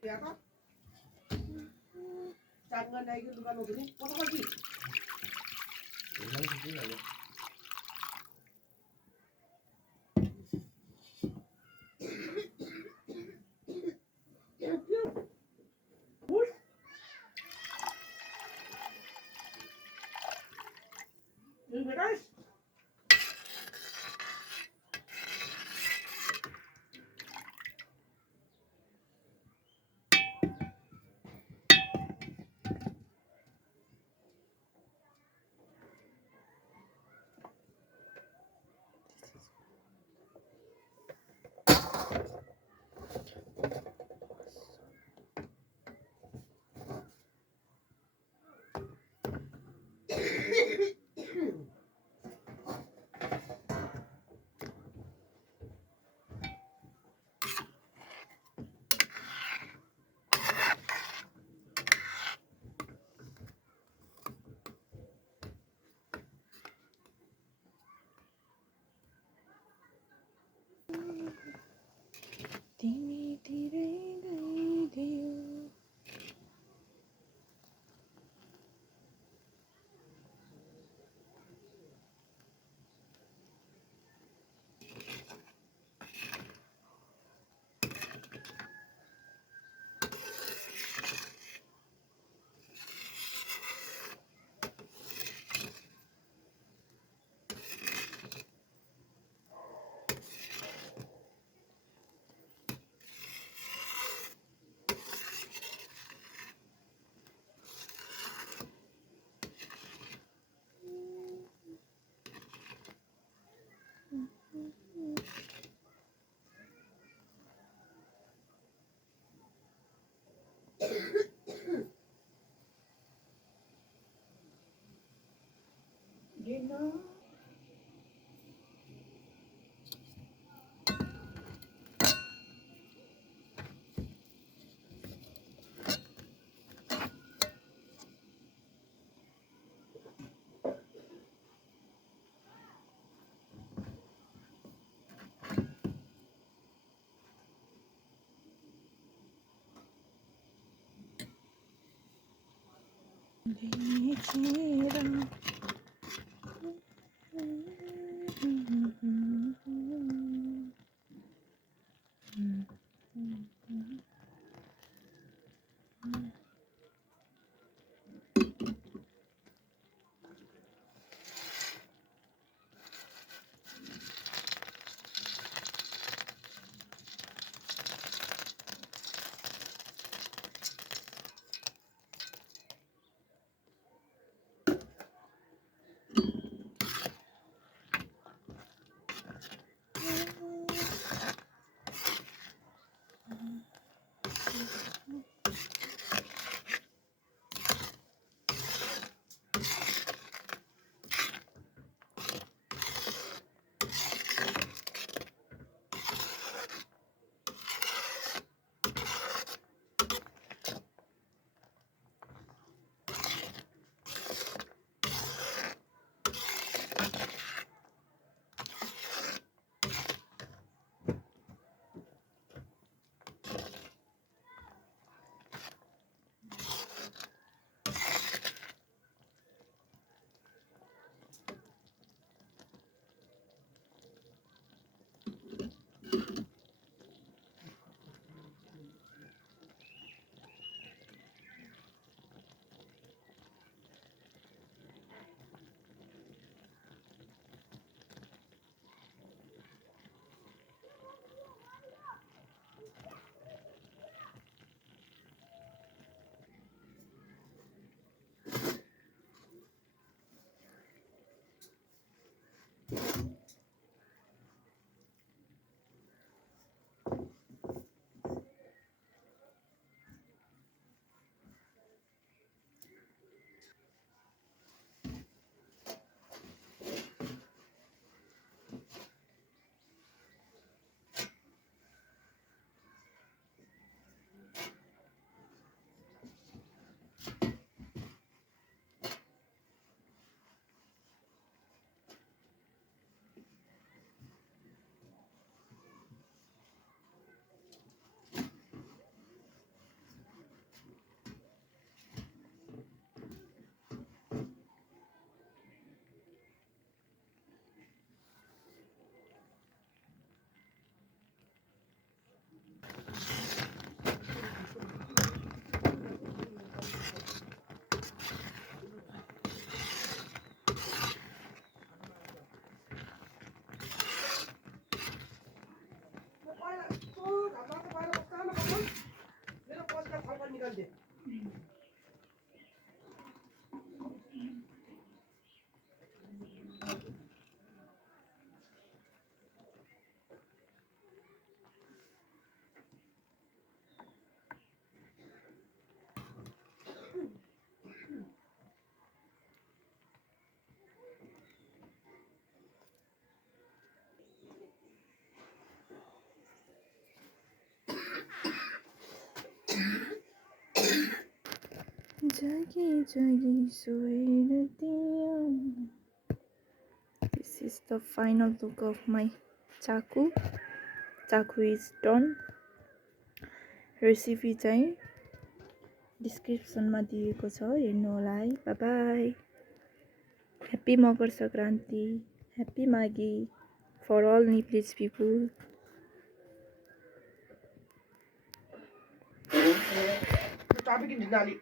ก็จ่ายเงินในคือดูการลงทุนนี่ว่าต้องกี่ยืนไปได้ You know. जगी जगी सोएर दियो. This is the final look of my chaku. Chaku is done. Recipe चाहिँ डिस्क्रिप्सनमा दिएको छ, हेर्नु होला है. Bye bye. Happy Makar Sankranti, happy Maghi फर अल निप्लिज पिपुल. चाबी किन नाली